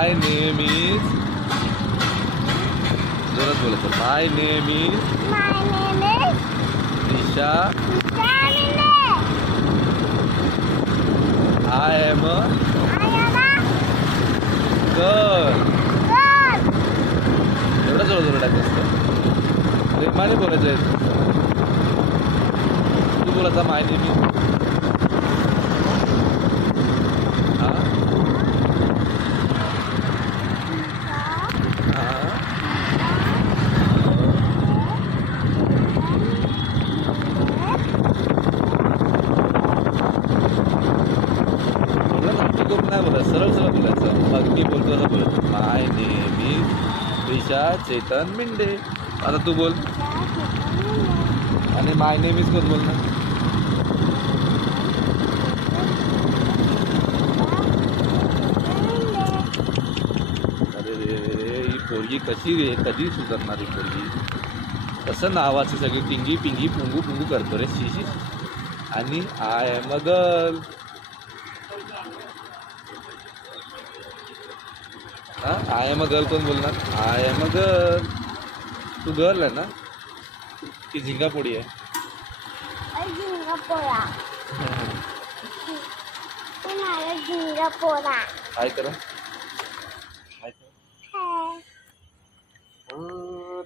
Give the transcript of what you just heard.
My name is, जोरात बोलायचं. My name is Disha. I am a girl. एवढं जोर जोर टाकायचं असतं. प्रेमाने बोलायचं आहे. तू बोलायचा माय नेम इज. नाही बोलायचं, सरळ सरळ बोलायचं. मग मी बोलतो असं बोलायचं. माय नेम इज दिशा चेतन मिंडे. आता तू बोल. आणि माय नेम इज कोण बोल ना. अरे रे, ही पोरगी कशी रे, कधी सुधारणार ही पोरगी. कसं नावाची सगळी टिंगी पिंगी पुंगू पुंगू करतो रे. शिशी. आणि I am a girl. I am a girl कोण बोलणार. I am a girl. तू गर्ल आहे ना की झिंगापोडी आहे. काय करा.